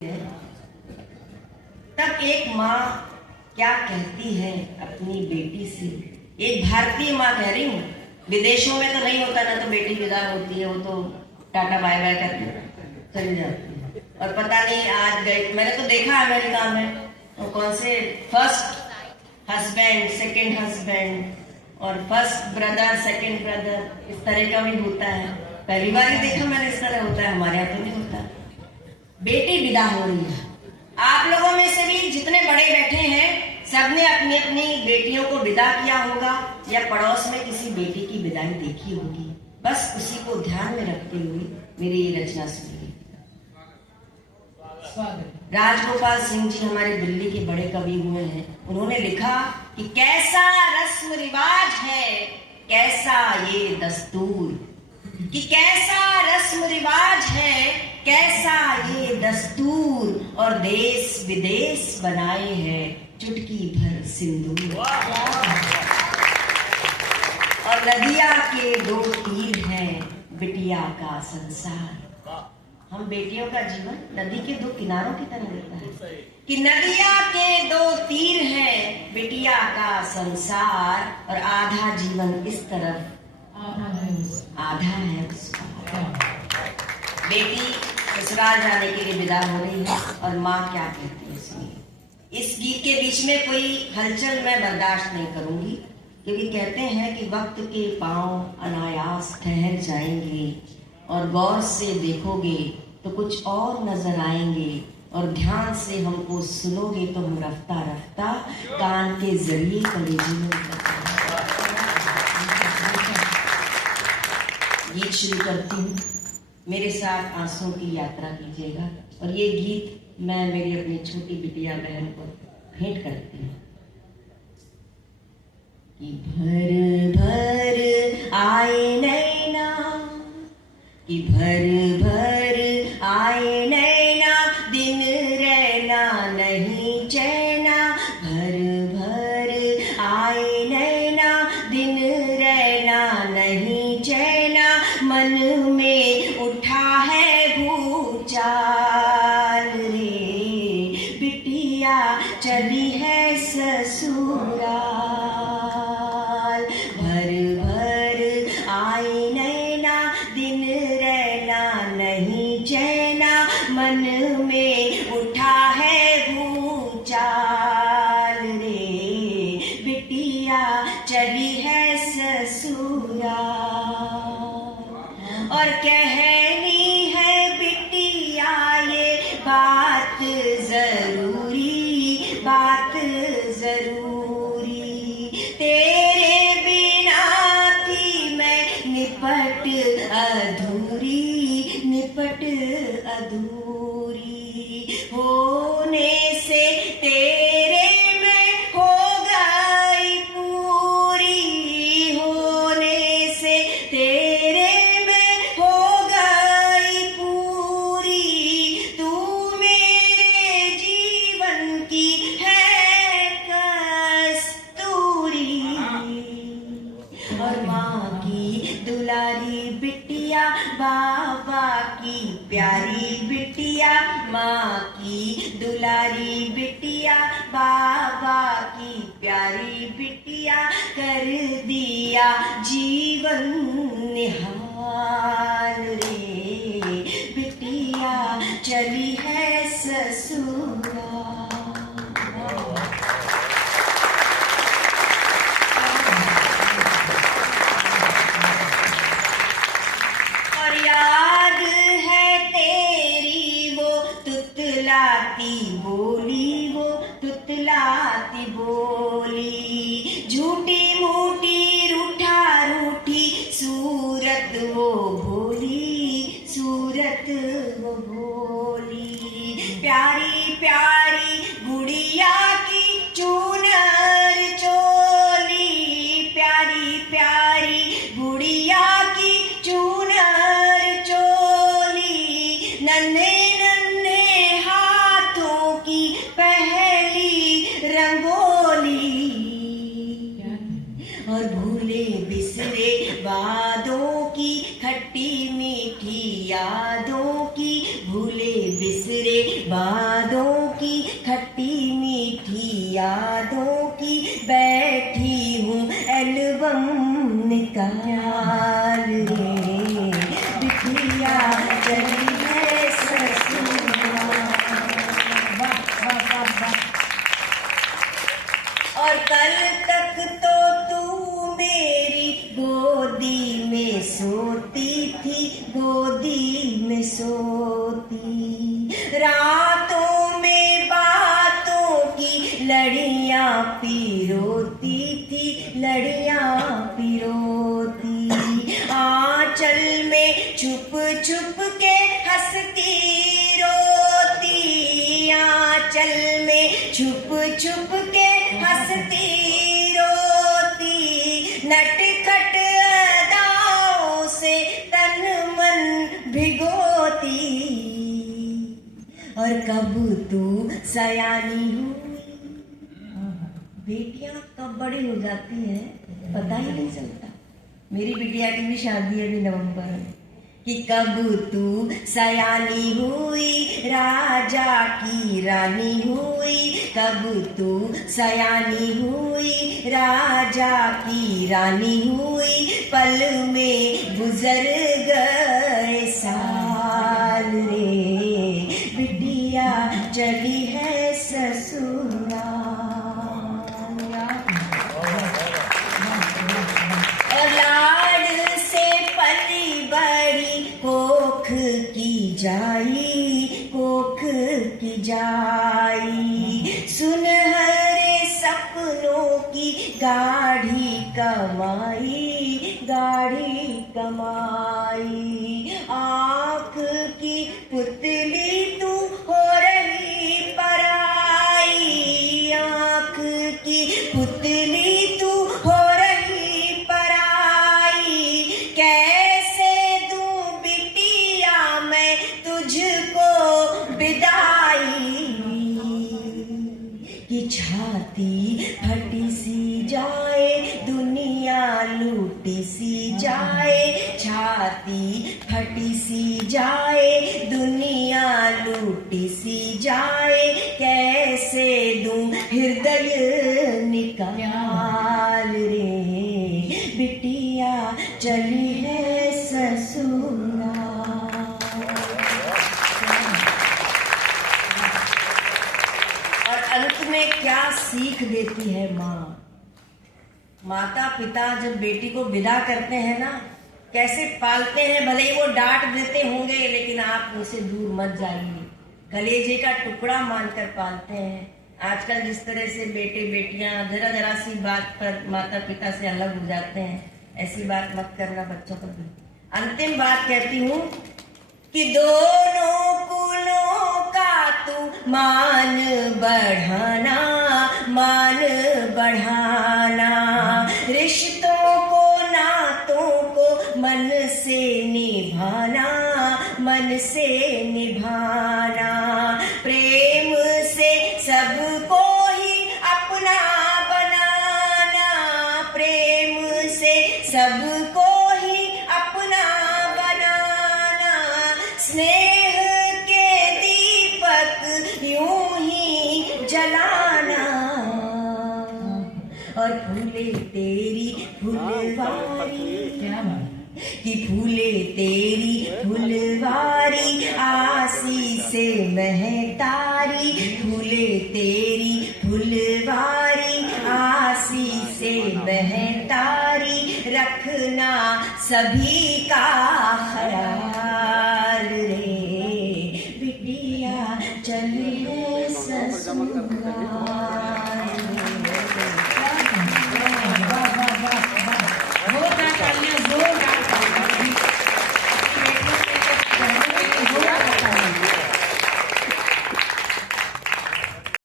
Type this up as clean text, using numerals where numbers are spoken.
तब एक माँ क्या कहती है अपनी बेटी से। एक भारतीय माँ कह रही हूँ, विदेशों में तो नहीं होता ना, तो बेटी विदा होती है, वो तो टाटा बाय बाय करके चली जाती है। और पता नहीं आज गई, मैंने तो देखा अमेरिका में तो कौन से फर्स्ट हस्बैंड, सेकंड हस्बैंड और फर्स्ट ब्रदर, सेकंड ब्रदर, इस तरह का भी होता है। पहली बार ही देखा मैंने इस तरह होता है, हमारे यहाँ तो नहीं होता। बेटी विदा हो रही है। आप लोगों में से भी जितने बड़े बैठे हैं, सबने अपनी अपनी बेटियों को विदा किया होगा या पड़ोस में किसी बेटी की विदाई देखी होगी। बस उसी को ध्यान में रखते हुए मेरी ये रचना सुनिए। राजगोपाल सिंह जी हमारे दिल्ली के बड़े कवि हुए हैं। उन्होंने लिखा कि कैसा रस्म रिवाज है, कैसा ये दस्तूर, कि कैसा रस्म रिवाज है, कैसा ये दस्तूर, और देश विदेश बनाए हैं चुटकी भर सिंदूर। और नदिया के दो तीर हैं, बिटिया का संसार। हम बेटियों का जीवन नदी के दो किनारों की तरह रहता है कि नदिया के दो तीर हैं, बिटिया का संसार, और आधा जीवन इस तरफ, आधा है उसका। बेटी ससुराल जाने के लिए विदा हो रही है और माँ क्या कहती है सुनिए। इस गीत के बीच में कोई हलचल मैं बर्दाश्त नहीं करूंगी, क्योंकि कहते हैं कि वक्त के पांव अनायास ठहर जाएंगे और गौर से देखोगे तो कुछ और नजर आएंगे, और ध्यान से हमको सुनोगे तो हम रफ्ता रफ्ता कान के जरिए कलेजे में गीत शुरू करती हूँ। मेरे साथ आंसू की यात्रा कीजिएगा। और ये गीत मैं मेरी अपनी छोटी बिटिया बहन को भेंट करती हूँ। कि भर भर आए नैना, कि भर भर आए नैना, दिन रहना नहीं चैना। भर भर आए नैना, दिन रहना नहीं चैना। मन में उठा है भूचाल रे, बिटिया चली है ससुराल। भर भर आए नैना, दिन रहना नहीं चैना। मन में उठा है भूचाल रे, बिटिया चली है ससुराल। और कहनी है बिटिया ये बात जरूरी, बात जरूरी। तेरे बिना थी मैं निपट अधूरी, निपट अधूरी। होने से तेरे में हो गई पूरी, होने से तेरे में हो गई पूरी। तू मेरे जीवन की है कस्तूरी। और माँ की दुलारी बिटिया, बाबा की प्यारी बिटिया। माँ की दुलारी बिटिया, बाबा की प्यारी बिटिया। कर दिया जीवन निहाल रे, बिटिया चली है ससुराल। और याद है तेरी वो तुतलाती बोली, वो तुतलाती बोली। झूठी मूठी रूठा रूठी सूरत वो भोली, सूरत वो भोली। प्यारी प्यारी गुड़िया की चूनर चोली, प्यारी प्यारी गुड़िया की चूनर चोली। नन्हे नन्हे हाथों की पहली रंगोली। और भूले बिसरे वादों की, खट्टी मीठी यादों की, भूले बिसरे वादों की खट्टी मीठी यादों की बैठी हूँ एल्बम निकाल रे बिटिया चली है ससुराल। और कल तक तो तू मेरी गोदी में सोती थी, गोदी में सोती, रातों में बातों की लड़ियां पिरोती थी, लड़ियां पिरोती, आंचल में छुप छुप के हंसती रोती, आंचल में छुप छुप के हंसती रोती, नटखट अदाओं से तन मन भिगोती। और कब तू सयानी हुई, बेटियां कब बड़ी हो जाती हैं पता ही नहीं चलता। मेरी बिटिया की भी शादी है अभी नवंबर में, कि कब तू सयानी हुई राजा की रानी हुई, कब तू सयानी हुई राजा की रानी हुई, पल में गुजर गए साल रे बिटिया चली है ससुराल। और लाड से पली बड़ी कोख की जाई, कोख की जाई, सुनहरे सपनों की गाढ़ी कमाई, गाढ़ी कमाई, आँख की पुतली तू हो रही पराई, आँख की पुतली तू हो रही पराई, कैसे दूं बिटिया मैं तुझको विदाई, कि छाती फटी सी जाए दुनिया लूटी सी जाए, छाती फटी सी जाए दुनिया लूटी सी जाए, कैसे दूं हृदय निकाल रे बिटिया चली है ससुराल। और अंत में क्या सीख देती है माँ। माता पिता जब बेटी को विदा करते हैं ना, कैसे पालते हैं, भले ही वो डांट देते होंगे लेकिन आप उनसे दूर मत जाइए, कलेजे का टुकड़ा मानकर पालते हैं। आजकल जिस तरह से बेटे बेटियां जरा जरा सी बात पर माता पिता से अलग हो जाते हैं, ऐसी बात मत करना बच्चों को भी। अंतिम बात कहती हूँ कि दोनों कुलों का तू मान बढ़ाना, मान बढ़ाना, रिश्तों को नातों को मन से निभाना, मन से निभाना, प्रेम से सबको ही अपना बनाना, प्रेम से सबको ही अपना बनाना, स्नेह के दीपक यूं ही जलाना, और फूले तेरी फुलवारी, कि फूले तेरी फुलवारी आसी से महतारी, फूले तेरी फुलवारी आसी से महतारी, रखना सभी का ख्याल रे बिटिया चली है ससुराल।